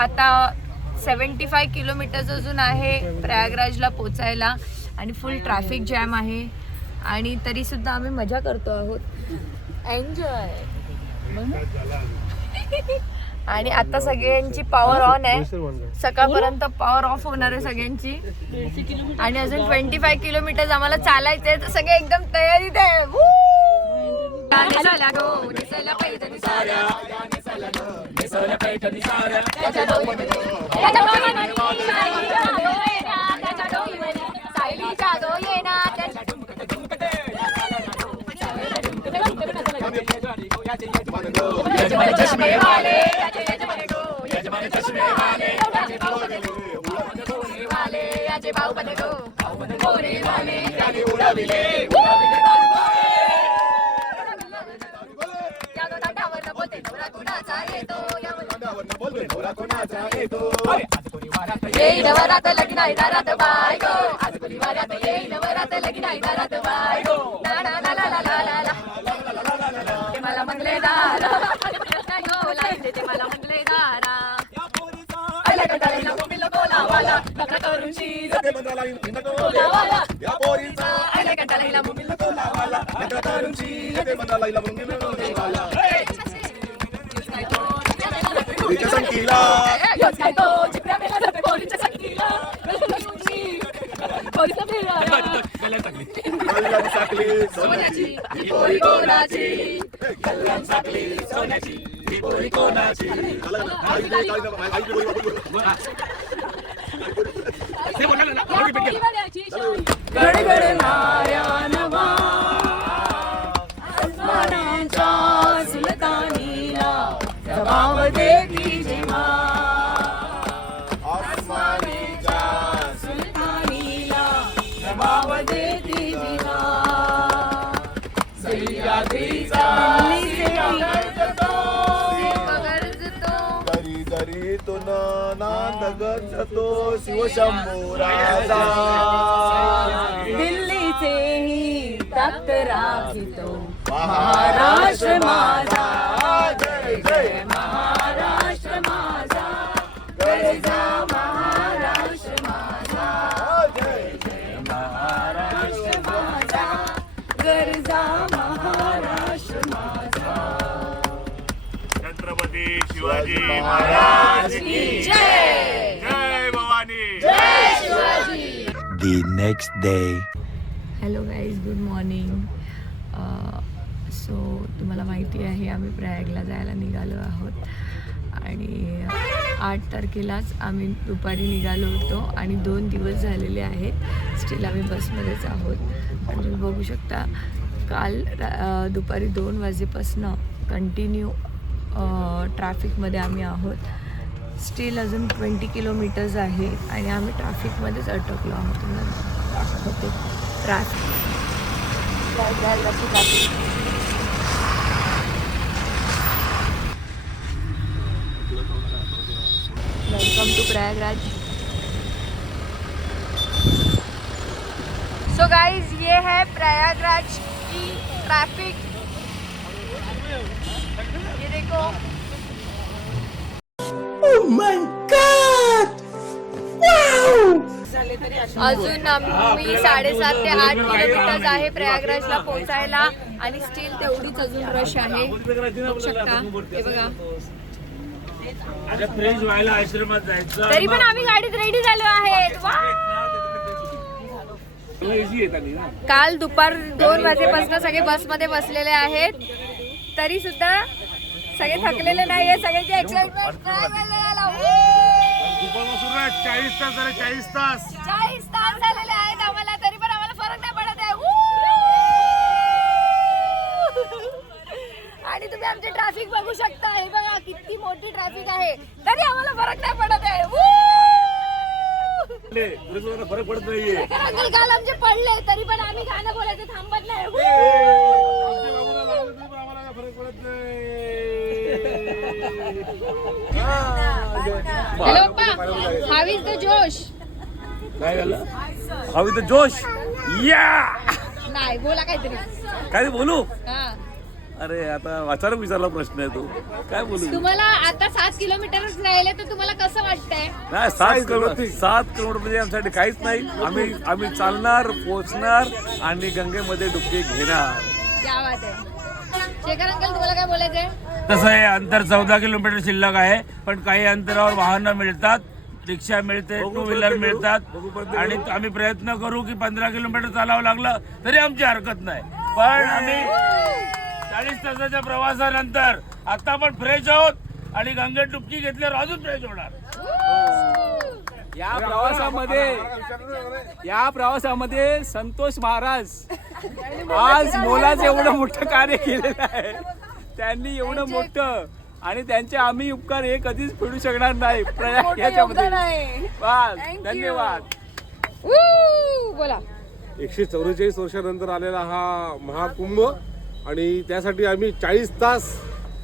आता 75 किलोमीटर्स अजून आहे प्रयागराजला पोचायला आणि फुल ट्रॅफिक जॅम आहे आणि तरी सुद्धा आम्ही मजा करतो आहोत, एन्जॉय. आणि आता सगळ्यांची पॉवर ऑन आहे, सकाळपर्यंत पॉवर ऑफ होणार आहे सगळ्यांची. आणि अजून 25 किलोमीटर्स आम्हाला चालायचंय, तर सगळे एकदम तयारीत आहे. वरात लगीन आहे दारात बायको, आज कुणी वरात येईन वरात लगीन आहे दारात बायको. ला ला ला ला ला ला ला मला मंगले दारा लाईन ते मला मंगले दारा आला कटाळीला मोबिल बोलावाला लग्न करून शी जाते मंगलाईन बोलावाला या पोरीचा आला कटाळीला मोबिल बोलावाला लग्न करून शी जाते मंगलाईला मोबिल बोलावाला. पोरीच्या संगीला योच काय तो चिपऱ्या मेला जाते पोरीच्या संगीला पोरीचा फेरा कल्याण साखली सोन्याची ही पोरी कोणाची, कल्याण साखली सोन्याची ही पोरी कोणाची. गड गड नारायणवा आसमानाच्या सुलतानीला जबाब देती जेव्हा, आसमानीच्या सुलतानीला जबाब देती जेव्हा. सह्याद्रीचा दरी दरीतून नांद गजतो शिवशंभू राजा, दिल्लीचेही तख्त राखितो महाराष्ट्र माझा. जय जय महाराष्ट्र माझा, गरजा महाराष्ट्र माझा. जय जय महाराष्ट्र माझा, गरजा महाराष्ट्र माझा. छत्रपती शिवाजी महाराज की जय. जय भवानी. जय Shivaji. The next day. Hello guys, good morning. So तुम्हाला माहिती आहे आम्ही प्रयागला जायला निघालो आहोत आणि 8 तारखेलाच आम्ही दुपारी निघालो होतो आणि 2 दिवस झालेले आहेत. स्टील आम्ही बसमध्येच आहोत आणि तुम्ही बघू शकता काल दुपारी 2 वाजेपासून कंटिन्यू ट्रॅफिकमध्ये आम्ही आहोत. स्टील अजून 20 किलोमीटर्स आहे आणि आम्ही ट्रॅफिकमध्येच अटकलो आहोत. तुम्हाला दाखवते traffic. Welcome to Prayagraj. So guys, ये है प्रयागराज की ट्रैफिक. ये देखो. Oh my God! Wow! अजून आम्ही 7.5 ते 8 किलोमीटर्स आहे प्रयागराजला पोहोचायला आणि स्टील तेवढीच अजून रश आहे. बघू शकता, हे बघा. फ्रेश व्हायला आश्रमात जायचं. तरी पण आम्ही गाडीत रेडी झालो आहेत. काल दुपार 2 वाजेपासून सगळे बसमध्ये बसलेले आहेत, तरी सुद्धा सगळे थकलेले नाहीये. सगळ्यांची एक्साइटमेंट 40 तास झाले. 40 तास झालेले आहेत आम्हाला, तरी पण आम्हाला फरक नाही पडत आहे. आणि तुम्ही आमचे ट्रॅफिक बघू शकता. हे बघा किती मोठी ट्रॅफिक आहे, तरी आम्हाला फरक नाही पडत आहे. फरक पडत नाहीये. अंकल काल आमचे पडले, तरी पण आम्ही गाणं बोलायचं थांबत नाही. फरक पडत नाही. हॅलो पप्पा, हाऊ इज द जोश? काय झालं? हाऊ इज द जोश? या नाही बोला काहीतरी. काय बोलू? हा अरे आता अचानक विचारला प्रश्न आहे तो, काय बोलू? तुम्हाला आता 7 किलोमीटरच राहिले तर तुम्हाला कसं वाटतंय? नाही 7 किलोमीटर म्हणजे आमच्यासाठी काहीच नाही. आम्ही चालणार, पोहोचणार आणि गंगेमध्ये डुबकी घेणार. क्या बात आहे. शेखर अंकल, तुम्हाला काय बोलायचंय? तसं आहे, अंतर 14 किलोमीटर शिल्लक आहे, पण काही अंतरावर वाहनं मिळतात, रिक्षा मिळते, टू व्हीलर मिळतात आणि आम्ही प्रयत्न करू की 15 किलोमीटर चालावं लागलं तरी आमची हरकत नाही. पण आम्ही 40 तासाच्या प्रवासानंतर आता पण फ्रेश आहोत आणि गंगेत डुबकी घेतल्यावर अजून फ्रेश होणार. या प्रवासामध्ये संतोष महाराज आज मोलाचं एवढं मोठं कार्य केलेलं आहे. त्यांनी एवढं मोठं आणि त्यांचे आम्ही उपकार हे कधीच फेडू शकणार नाही. याच्यामध्ये धन्यवाद. बोला. 144 वर्षानंतर आलेला हा महाकुंभ आणि त्यासाठी आम्ही 40 तास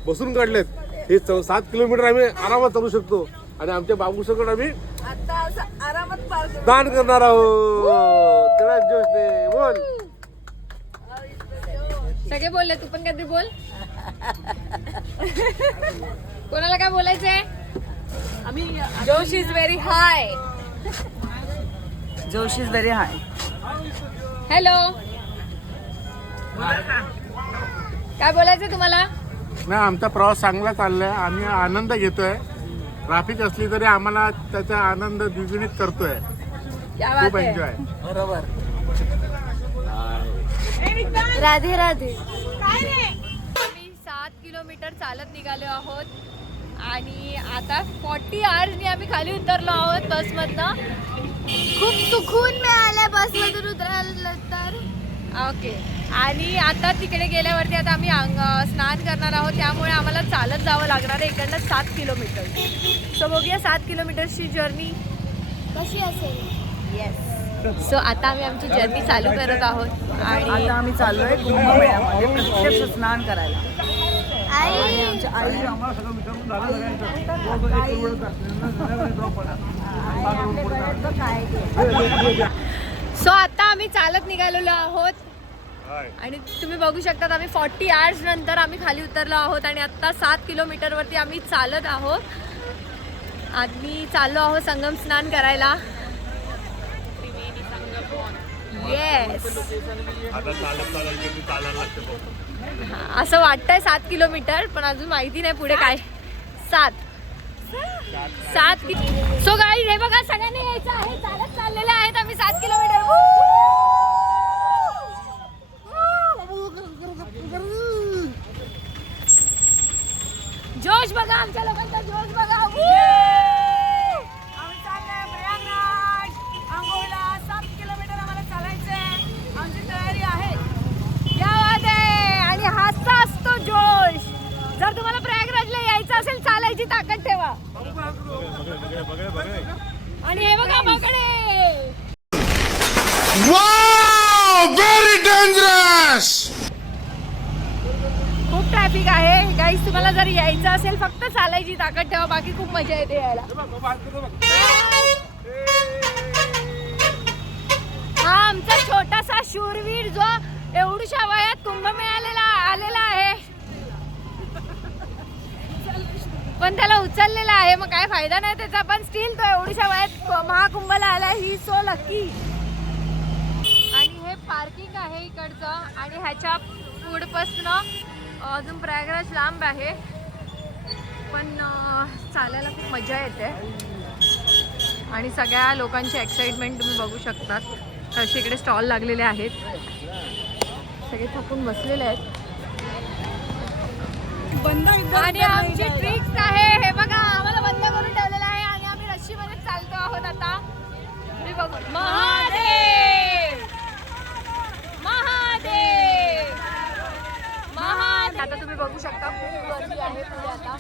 बसून काढलेत. हे 7 किलोमीटर आम्ही आरामात चालू शकतो आणि आमच्या बाबूसकट आम्ही दान करणार आहोत. तेवढाच जोशने बोल. सगळे बोलले, तू पण काहीतरी बोल. कोणाला काय बोलायचंय? जोश इज व्हेरी हाय. जोश इज व्हेरी हाय. हॅलो, काय बोलायचंय तुम्हाला? नाही, आमचा प्रवास चांगला चाललाय. आम्ही आनंद घेतोय. ट्रॅफिक असली तरी आम्हाला त्याचा आनंद द्विगुणित करतोय. क्या खूप बात आहे. एन्जॉय. बरोबर. राधे राधे. आम्ही 7 किलोमीटर चालत निघालो आहोत आणि आता 40 आवर्सनी आम्ही खाली उतरलो आहोत बसमधनं. खूप सुकून मिळालं बसमधून उतरायला तर. ओके. आणि आता तिकडे गेल्यावरती आता आम्ही स्नान करणार आहोत, त्यामुळे आम्हाला चालत जावं लागणार आहे इकडनं 7 किलोमीटर. सो बघूया 7 किलोमीटरची जर्नी कशी असेल. येस. सो आता आम्ही आमची जर्नी चालू करत आहोत आणि आता आम्ही चाललोय कुंभमेळ्यामध्ये प्रत्यक्ष स्नान करायला. आणि आमच्या आई सो आता आम्ही चालत निघालेलो आहोत आणि तुम्ही बघू शकता आम्ही 40 आवर्स नंतर आम्ही खाली उतरलो आहोत आणि आता 7 किलोमीटरवरती आम्ही चालत आहोत. आम्ही चाललो आहोत संगम स्नान करायला. येस. असं वाटतंय 7 किलोमीटर, पण अजून माहिती नाही पुढे काय. 7 सो गाईज हे बघा, सगळ्यांनी यायचं आहे. चालत चाललेले आहेत आम्ही 7 किलोमीटर. जोश बघा, आमच्या लोकांचा जोश बघा. आम्ही चाललोय प्रयागराज, अंघोळला. 7 किलोमीटर आम्हाला चालायचंय. आमची तयारी आहे. या बात आहे. आणि हाचा असतो जोश. जर तुम्हाला प्रयागराजला यायचं असेल, चालायची ताकद ठेवा. आणि हे बघा माकडे. Wow! Very dangerous! खूप ट्रॅफिक आहे गाईस. तुम्हाला जर यायचं असेल, फक्त चालायची ताकद ठेवा. बाकी खूप मजा येते यायला. हा आमचा छोटासा शूरवीर जो एवढ्या वयात कुंभमेळ्याला आलेला आहे, पण त्याला उचललेला आहे. मग काय फायदा नाही त्याचा. पण स्टील तो एवढ्या वयात महाकुंभला आला. ही सो लकी. आणि हे पार्किंग आहे इकडचं आणि ह्याच्या पुढपासनं अजून प्रयागराज लांब आहे, पण चालायला खूप मजा येते. आणि सगळ्या लोकांची एक्साइटमेंट तुम्ही बघू शकतात. कसे इकडे स्टॉल लागलेले आहेत. सगळे थकून बसलेले आहेत. आणि आमची ट्रिक्स आहे हे बघा, आम्हाला बंद करून ठेवलेलं आहे आणि आम्ही रस्सीमध्ये चालतो आहोत आता. तुम्ही बघू. महादेव महादेव महादेव. आता तुम्ही बघू शकता खूप गर्दी आहे पुढे आता.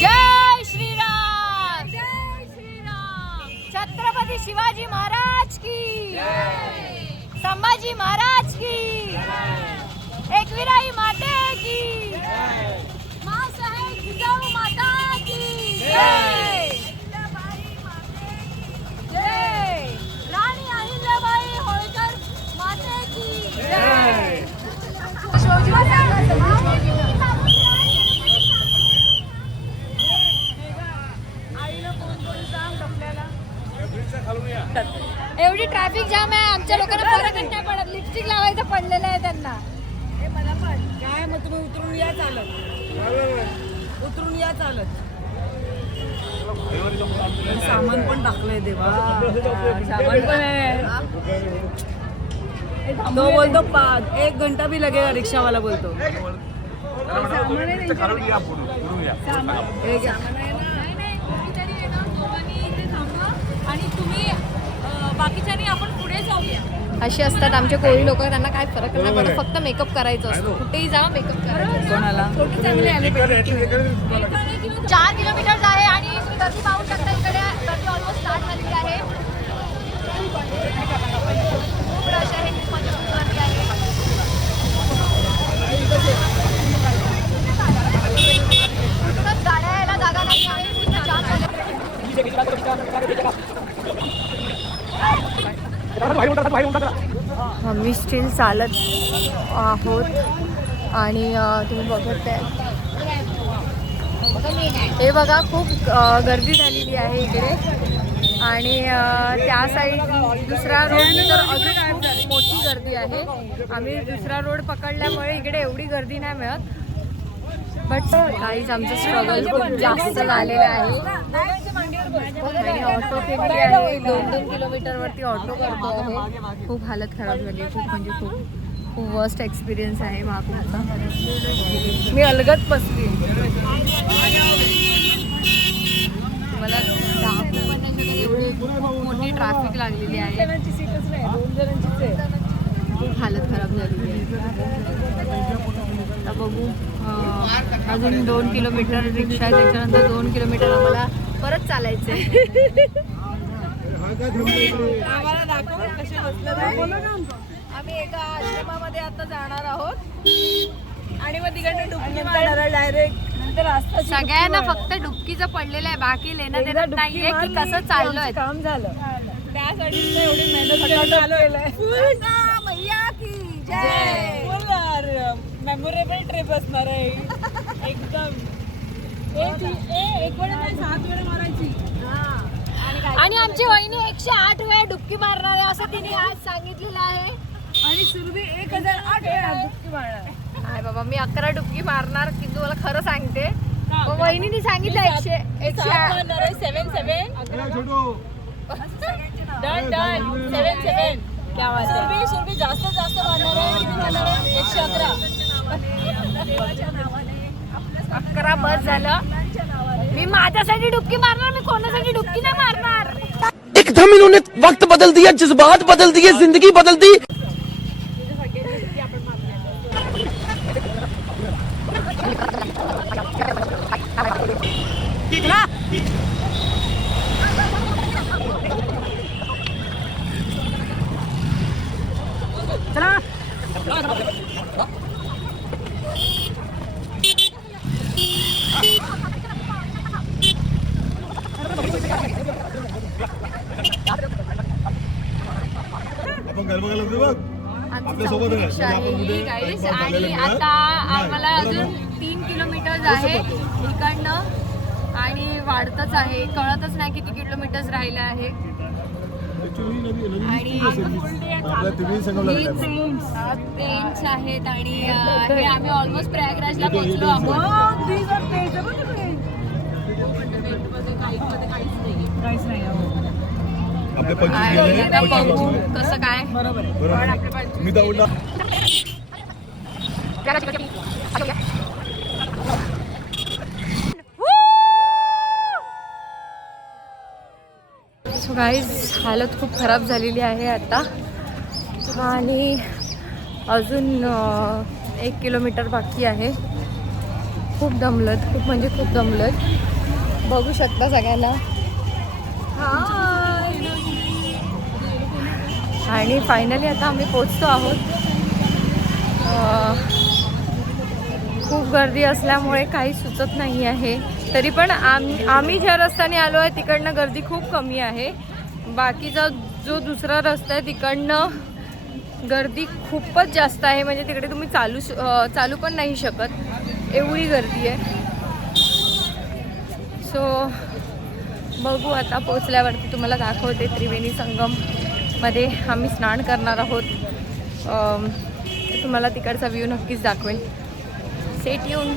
जय श्रीराम. जय श्रीराम. छत्रपती शिवाजी महाराज की, संभाजी महाराज की, एकविराई माते की, माँसाहेब जिजाऊ माता की जय. जय. राणी अहिल्याबाई होळकर माते की जय. एवढी ट्रॅफिक जाम आहे आमच्या लोकांना फरकच नाही पडत. लिपस्टिक लावायचं पडलेलं आहे त्यांना. काय मग तुम्ही उतरून या चालत, उतरून या चालत. सामान पण टाकलंय देवा, सामान पण आहे. तो बोलतो 1 घंटा भी लगेगा, रिक्षा वाला बोलतो. आणि तुम्ही बाकीच्यानी आपण पुढे जाऊया. असे असतात आमचे कोळी लोक, त्यांना काय फरक नाही पडत, फक्त मेकअप करायचं असतो. कुठेही जा मेकअप करायचं. कोणाला फोटो चांगले आले पाहिजे. 4 किलोमीटर आहे आणि गर्दी पाहू शकता. इकडे गर्दी ऑलमोस्ट स्टार्ट झालेली आहे. खूप रश आहे, खूप गर्दी आहे. कुठूनच गाड्या यायला जागा नाही आहे. पूर्ण जाम झाले. आम्ही स्टील चालत आहोत आणि तुम्ही बघत आहे हे बघा, खूप गर्दी झालेली आहे इकडे. आणि त्या साईड दुसरा रोड तर अजून खूप मोठी गर्दी आहे. आम्ही दुसरा रोड पकडल्यामुळे इकडे एवढी गर्दी नाही मिळत. बट काहीच आमचं स्ट्रगल खूप जास्त झालेलं आहे. आणि ऑटो केलेली आहे, 2-2 किलोमीटरवरती ऑटो करतो आहे. खूप हालत खराब झाली, खूप म्हणजे खूप वर्स्ट एक्सपिरियन्स आहे महाकुंभचा. मी अलगद बसली. मला एवढी मोठी ट्रॅफिक लागलेली आहे, खूप हालत खराब झालेली आहे. आता बघू, अजून 2 किलोमीटर रिक्षा आहे, त्याच्यानंतर 2 किलोमीटर आम्हाला परत चालायचं आहे. आम्हाला दाखव कसे बसलं. आम्ही एका आश्रमामध्ये आता जाणार आहोत आणि मग तिकडे डुबकी मारणार डायरेक्ट. नंतर सगळ्यांना फक्त डुबकीचं पडलेलं आहे, बाकी लेणं देणं नाहीये की कसं चाललोय. काम झालं. त्यासाठी एवढी मेहनत केलंय. मेमोरेबल ट्रिप असणार आहे एकदम. एक वेळा नाही, 7 वेळा मारायची. आणि आमची वहिनी 108 वेळा डुबकी मारणार आहे असं तिने आज सांगितलेलं आहे. आणि सुरभी 1008 वेळा डुबकी मारणार. नाही बाबा, मी 11 डुबकी मारणार की तुम्हाला खरं सांगते. वहिनीने सांगितलं 108. 7-7 सुरभी जास्त मारणार आहे. 111 11 बस झालं. मी माझ्यासाठी डुबकी मारणार, मी कोणासाठी डुबकी नाही मारणार. एकदम इन्होंने वक्त बदल दिया, जज्बात बदल दिए, जिंदगी बदल दी. रिक्षा आहे ही गाईज. आणि आता आम्हाला अजून 3 किलोमीटर आहे इकडनं आणि वाढतच आहे, कळतच नाही किती किलोमीटर्स राहिले आहे. आणि पेंट्स आहेत आणि हे आम्ही ऑलमोस्ट प्रयागराजला पोहोचलो आहोत. काहीच नाही. आणि आता बघू कसं काय. मी दौडला. सो गाईज, हालत खूप खराब झालेली आहे आता. आणि अजून 1 किलोमीटर बाकी आहे. खूप दमलत, खूप म्हणजे खूप दमलत. बघू शकता सगळ्यांना. आणि फायनली आता आम्ही पोचतो आहोत. खूप गर्दी असल्यामुळे काही सुचत नाही आहे. तरी पण आम्ही ज्या रस्त्याने आलो आहे तिकडनं गर्दी खूप कमी आहे. बाकीचा जो दुसरा रस्ता आहे तिकडनं गर्दी खूपच जास्त आहे. म्हणजे तिकडे तुम्ही चालू पण नाही शकत, एवढी गर्दी आहे. सो बघू आता पोचल्यावरती तुम्हाला दाखवते. त्रिवेणी संगममध्ये आम्ही स्नान करणार आहोत. तुम्हाला तिकडचा व्ह्यू नक्कीच दाखवेल. Stay tune.